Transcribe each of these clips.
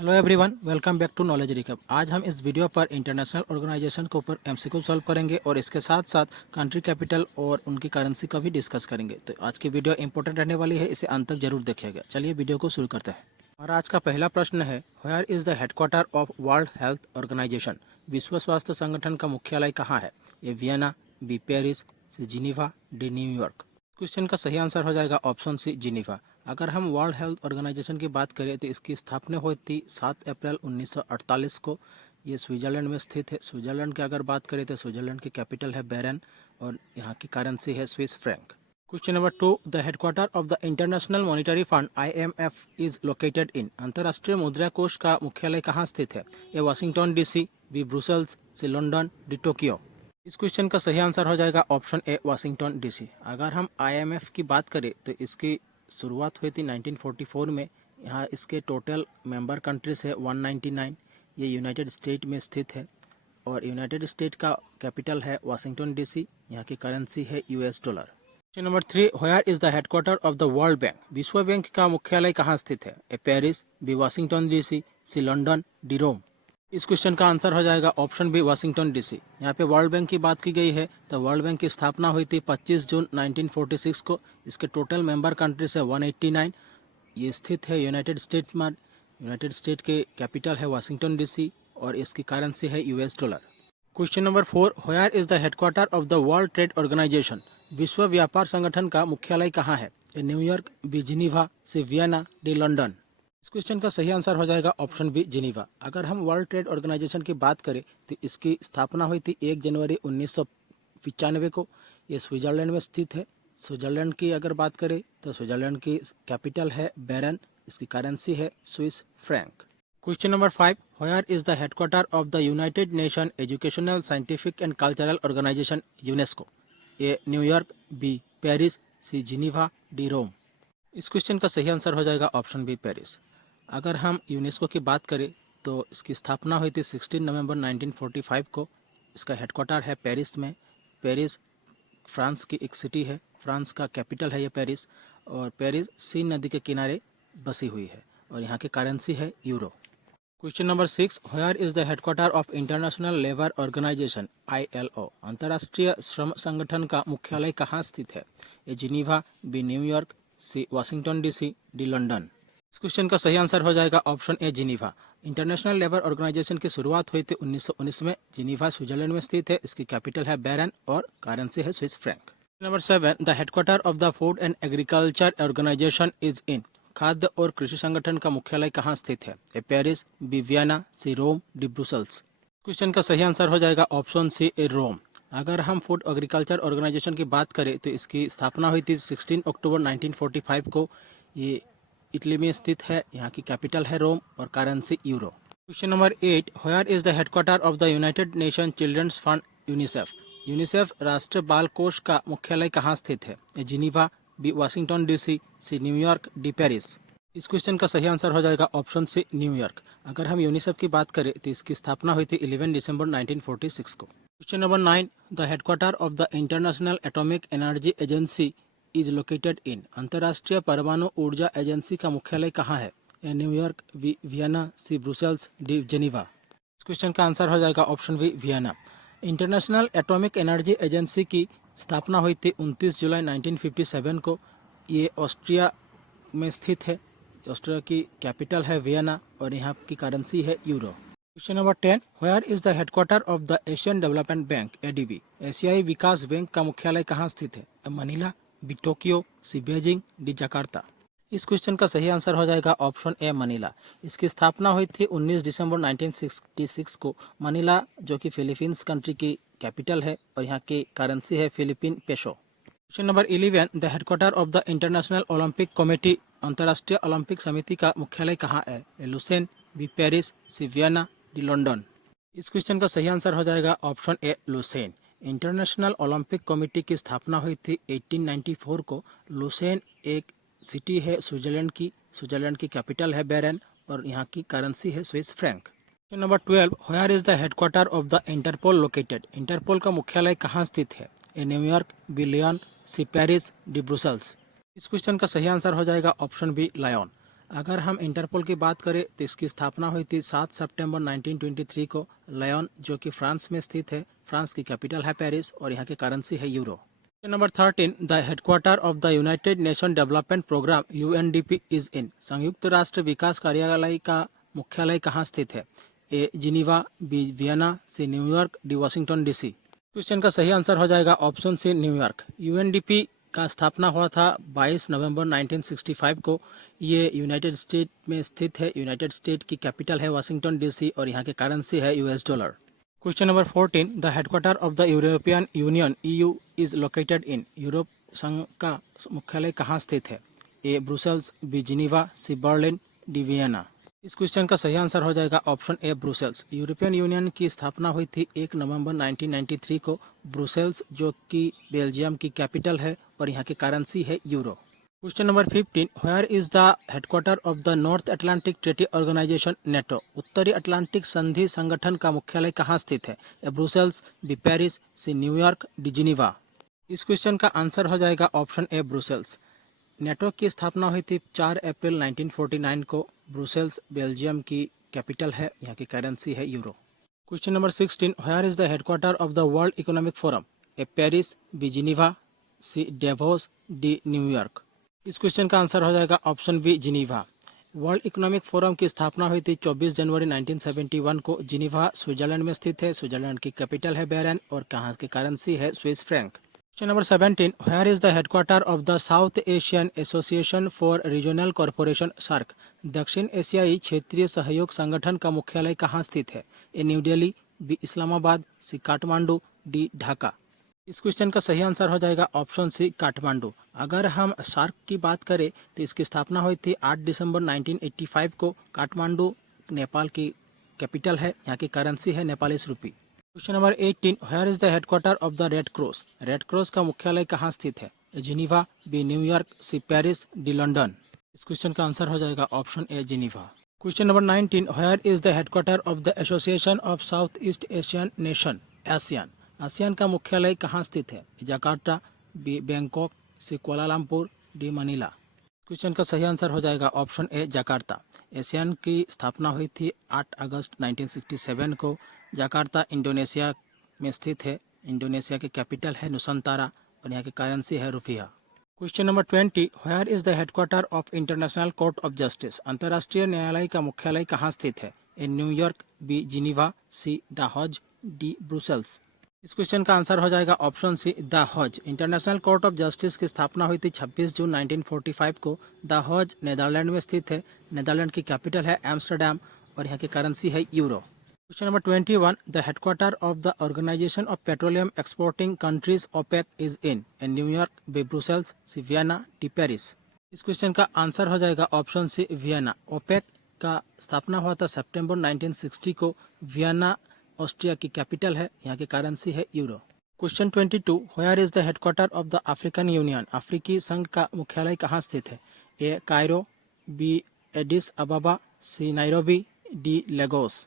Hello everyone, welcome back to knowledge recap. आज हम इस वीडियो पर इंटरनेशनल ऑर्गेनाइजेशन के ऊपर एमसीक्यू सॉल्व करेंगे और इसके साथ साथ कंट्री कैपिटल और उनकी करेंसी का भी डिस्कस करेंगे। तो आज की वीडियो इंपॉर्टेंट रहने वाली है, इसे अंत तक जरूर देखिएगा। चलिए वीडियो को शुरू करते हैं। और आज का पहला प्रश्न है, where is the headquarter of world health organization? विश्व स्वास्थ्य संगठन का मुख्यालय कहाँ है? A Vienna, B Paris, C Geneva, D New York. Question का सही आंसर हो जाएगा ऑप्शन सी, जिनीवा। अगर हम वर्ल्ड हेल्थ ऑर्गेनाइजेशन की बात करें तो इसकी स्थापना हुई थी 7 अप्रैल 1948 को। ये स्विट्जरलैंड में स्थित है। स्विट्जरलैंड की अगर बात करें तो स्विट्जरलैंड की कैपिटल है बेरन और यहाँ की करेंसी है Swiss franc. Question number 2, the headquarter of the international monetary fund IMF is located in? अंतर्राष्ट्रीय मुद्रा कोष का मुख्यालय कहाँ स्थित है? ए वाशिंगटन DC, बी ब्रुसेल्स, सी लंदन, डी टोक्यो। इस क्वेश्चन का सही आंसर हो जाएगा ऑप्शन ए, वाशिंगटन DC। अगर हम IMF की बात करें तो इसकी शुरुआत हुई थी 1944 में। यहाँ इसके टोटल मेंबर कंट्रीज है 199। ये यूनाइटेड स्टेट में स्थित है और यूनाइटेड स्टेट का कैपिटल है वाशिंगटन DC। यहाँ की करेंसी है US dollar. Question number 3, where is the headquarter of the world bank? विश्व बैंक का मुख्यालय कहाँ स्थित है? A Paris, B Washington DC, C London, D Rome. इस क्वेश्चन का आंसर हो जाएगा ऑप्शन बी, वाशिंगटन DC। यहाँ पे वर्ल्ड बैंक की बात की गई है तो वर्ल्ड बैंक की स्थापना हुई थी 25 जून 1946 को। इसके टोटल मेंबर कंट्रीज है 189। ये स्थित है यूनाइटेड स्टेट में। यूनाइटेड स्टेट के कैपिटल है वाशिंगटन DC और इसकी करेंसी है US dollar. Question number 4, where is the headquarter of the world trade organization? विश्व व्यापार संगठन का मुख्यालय कहाँ है? A New York, B Geneva, C Vienna, D London. इस क्वेश्चन का सही आंसर हो जाएगा ऑप्शन बी, जिनीवा। अगर हम वर्ल्ड ट्रेड ऑर्गेनाइजेशन की बात करें तो इसकी स्थापना हुई थी 1 जनवरी 1995 को। ये स्विट्जरलैंड में स्थित है। स्विट्जरलैंड की अगर बात करें तो स्विट्जरलैंड की कैपिटल है बेरन। इसकी करेंसी है Swiss franc. Question number 5, where is the headquarter of the United nation educational, scientific and cultural organization UNESCO? A New York, B Paris, C Geneva, D Rome. इस क्वेश्चन का सही आंसर हो जाएगा option B, Paris. अगर हम UNESCO की बात करें तो इसकी स्थापना हुई थी 16 नवंबर 1945 को। इसका हेडक्वार्टर है पेरिस में। पेरिस फ्रांस की एक सिटी है। फ्रांस का कैपिटल है ये पेरिस और पेरिस सीन नदी के किनारे बसी हुई है और यहाँ की करेंसी है euro. Question number 6, where is the headquarter of international labour organization ILO? अंतर्राष्ट्रीय श्रम संगठन का मुख्यालय कहाँ स्थित है? A Geneva, B New York, C Washington DC, D London. इस क्वेश्चन का सही आंसर हो जाएगा option A, Geneva. International labour organization की शुरुआत हुई थी 1919 में। जिनीवा स्विट्जरलैंड में स्थित है। इसकी कैपिटल है बेरन और करेंसी है Swiss franc. Number 7, the headquarter of the food and agriculture organization is in? खाद्य और कृषि संगठन का मुख्यालय कहाँ स्थित है? A Paris, B Vienna, C Rome, D Brussels. Question का सही आंसर हो जाएगा ऑप्शन सी, ए रोम। अगर हम फूड एग्रीकल्चर ऑर्गेनाइजेशन की बात करें तो इसकी स्थापना हुई थी 16 अक्टूबर 1945 को। ये इटली में स्थित है। यहाँ की कैपिटल है रोम और currency euro. Question number 8, where is the headquarter of the United Nation children's fund UNICEF? UNICEF राष्ट्रीय बाल कोष का मुख्यालय कहाँ स्थित है? A Geneva, B Washington DC, C New York, D Paris. इस क्वेश्चन का सही आंसर हो जाएगा ऑप्शन सी, न्यूयॉर्क। अगर हम यूनिसेफ की बात करें तो इसकी स्थापना हुई थी 11 दिसंबर 1946 को। Question number 9, the headquarter of the international atomic energy agency is located in? अंतर्राष्ट्रीय परमाणु ऊर्जा एजेंसी का मुख्यालय कहाँ है? A New York, B Vienna, C Brussels, D Geneva. इस क्वेश्चन का आंसर हो जाएगा option B, Vienna. International atomic energy agency की स्थापना हुई थी 29 जुलाई 1957 को। ये ऑस्ट्रिया में स्थित है। ऑस्ट्रिया की कैपिटल है वियना और यहाँ की करेंसी है euro. Question number 10, where is the headquarter of the Asian development bank ADB? एशियाई विकास बैंक का मुख्यालय कहाँ स्थित है? Manila, B Tokyo, C Beijing, D Jakarta. इस क्वेश्चन का सही आंसर हो जाएगा ऑप्शन ए, मनीला। इसकी स्थापना हुई थी 19 दिसंबर 1966 को। मनीला जो कि फिलीपींस कंट्री की कैपिटल है और यहाँ की करेंसी है Philippine peso. Question number 11, the headquarter of the international Olympic committee? अंतर्राष्ट्रीय ओलंपिक समिति का मुख्यालय कहाँ है? लुसेन, बी पेरिस, सी वियना, डी लंदन। इस क्वेश्चन का सही आंसर हो जाएगा ऑप्शन ए, लुसेन। इंटरनेशनल ओलंपिक कमेटी की स्थापना हुई थी 1894 को। लुसेन एक सिटी है स्विट्जरलैंड की। स्विट्जरलैंड की कैपिटल है बेरन और यहाँ की करेंसी है Swiss franc. Question number 12, where is the headquarter of the Interpol located? Interpol का मुख्यालय कहाँ स्थित है? A New York, B Lyon, C Paris, D Brussels. इस क्वेश्चन का सही आंसर हो जाएगा ऑप्शन बी, लायन। अगर हम इंटरपोल की बात करें तो इसकी स्थापना हुई थी 7 सितंबर 1923 को लयोन, जो कि फ्रांस में स्थित है। फ्रांस की कैपिटल है पेरिस और यहाँ की करेंसी है euro. Question number 13, the headquarter of the United Nation development programme UNDP is in. संयुक्त राष्ट्र विकास कार्यालय का मुख्यालय कहाँ स्थित है? A Geneva, B Vienna, C New York, D Washington DC. Question का सही आंसर हो जाएगा ऑप्शन सी न्यूयॉर्क। यूएनडीपी का स्थापना हुआ था 22 नवंबर 1965 को। ये यूनाइटेड स्टेट में स्थित है। यूनाइटेड स्टेट की कैपिटल है वाशिंगटन डीसी और यहाँ की करेंसी है US dollar. Question number 14, the headquarter of the European union EU is located in. Europe संघ का मुख्यालय कहाँ स्थित है? A Brussels, B Geneva, C Berlin, D Vienna. इस क्वेश्चन का सही आंसर हो जाएगा ऑप्शन ए ब्रुसेल्स। यूरोपियन यूनियन की स्थापना हुई थी 1 नवंबर 1993 को। ब्रुसेल्स जो कि बेल्जियम की कैपिटल है और यहाँ की करेंसी है euro. Question number 15, where is the headquarter of the North Atlantic treaty organisation NATO. उत्तरी अटलांटिक संधि संगठन का मुख्यालय कहाँ स्थित है? A Brussels, B Paris, C New York, D Geneva. इस क्वेश्चन का आंसर हो जाएगा ऑप्शन ए ब्रुसेल्स। नेटो की स्थापना हुई थी 4 अप्रैल 1949 को। ब्रुसेल्स बेल्जियम की कैपिटल है, यहाँ की करेंसी है euro. Question number 16, where is the headquarter of the world economic forum? A Paris, B Geneva, C Davos, D New York. इस क्वेश्चन का आंसर हो जाएगा option B Geneva. World economic forum की स्थापना हुई थी 24 जनवरी 1971 को। जिनीवा स्विट्जरलैंड में स्थित है। स्विट्जरलैंड की कैपिटल है बेरन और यहाँ की करेंसी है Swiss franc. Question number 17, where is the headquarter of the South Asian association for regional corporation SAARC. दक्षिण एशियाई क्षेत्रीय सहयोग संगठन का मुख्यालय कहाँ स्थित है? A New Delhi, B Islamabad, C Kathmandu, D Dhaka. इस क्वेश्चन का सही आंसर हो जाएगा ऑप्शन सी काठमांडू। अगर हम सार्क की बात करें तो इसकी स्थापना हुई थी 8 दिसंबर 1985 को। काठमांडू नेपाल की कैपिटल है, यहाँ की करेंसी है Nepalese rupee. Question number 18, where is the headquarter of the Red Cross. Red Cross का मुख्यालय कहाँ स्थित है? Geneva, B New York, C Paris, D London. इस क्वेश्चन का आंसर हो जाएगा option A Geneva. Question number 19, where is the headquarter of the association of South East Asian nation ASEAN. ASEAN का मुख्यालय कहाँ स्थित है? Jakarta, B Bangkok, C Kuala Lumpur, D Manila. Question का सही आंसर हो जाएगा ऑप्शन ए जकार्ता। एशियन की स्थापना हुई थी 8 अगस्त 1967 को। जकार्ता इंडोनेशिया में स्थित है। इंडोनेशिया की कैपिटल है नुसंतारा और यहाँ की करेंसी है रुपया। Question number 20, where is the headquarter of international court of justice. अंतर्राष्ट्रीय न्यायालय का मुख्यालय कहाँ स्थित है? A New York, B Geneva, C the Hague, D Brussels. इस क्वेश्चन का आंसर हो जाएगा option C the Hague. International court of justice की स्थापना हुई थी 26 जून 1945 को। द हज नीदरलैंड में स्थित है। नीदरलैंड की कैपिटल है एम्स्टरडैम और यहाँ की करेंसी है euro. Question number 21, the headquarter of the organisation of petroleum exporting countries OPEC is in. New York, B Brussels, C Vienna, D Paris. इस क्वेश्चन का आंसर हो जाएगा ऑप्शन सी वियना। ओपेक का स्थापना हुआ था सितंबर 1960 को। वियना ऑस्ट्रिया की कैपिटल है, यहाँ की करेंसी है euro. Question 22, where is the headquarter of the African Union. अफ्रीकी संघ का मुख्यालय कहाँ स्थित है? A Cairo, B Addis Ababa, C Nairobi, D Lagos.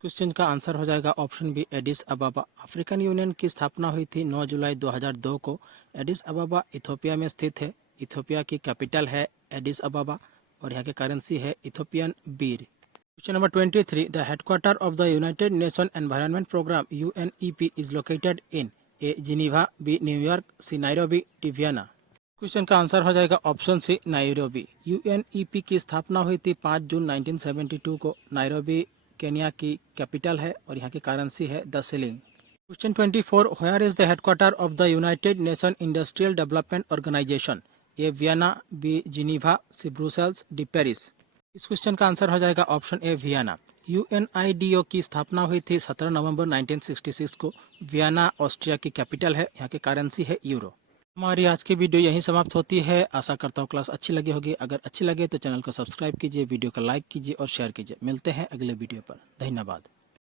Question का आंसर हो जाएगा option B Addis Ababa. African Union की स्थापना हुई थी 9 जुलाई 2002 को। एडिस अबाबा इथोपिया में स्थित है। इथोपिया की कैपिटल है एडिस अबाबा और यहाँ की करेंसी है Ethiopian birr. Question number 23, the headquarter of the United Nation Environment Programme UNEP is located in. A Geneva, B New York, C Nairobi, D Vienna. Question का आंसर हो जाएगा ऑप्शन सी Nairobi. UNEP की स्थापना हुई थी 5 जून 1972 को। नायरोबी केन्या की capital है और यहाँ की करेंसी है the shilling. Question 24, where is the headquarter of the United Nation Industrial Development Organisation. A Vienna, B Geneva, C Brussels, D Paris. इस क्वेश्चन का आंसर हो जाएगा ऑप्शन ए वियना। यूएनआईडीओ की स्थापना हुई थी 17 नवंबर 1966 को। वियना ऑस्ट्रिया की कैपिटल है, यहाँ की करेंसी है यूरो। हमारी आज की वीडियो यहीं समाप्त होती है। आशा करता हूँ क्लास अच्छी लगी होगी। अगर अच्छी लगे तो चैनल को सब्सक्राइब कीजिए, वीडियो को लाइक कीजिए और शेयर कीजिए। मिलते हैं अगले वीडियो पर। धन्यवाद।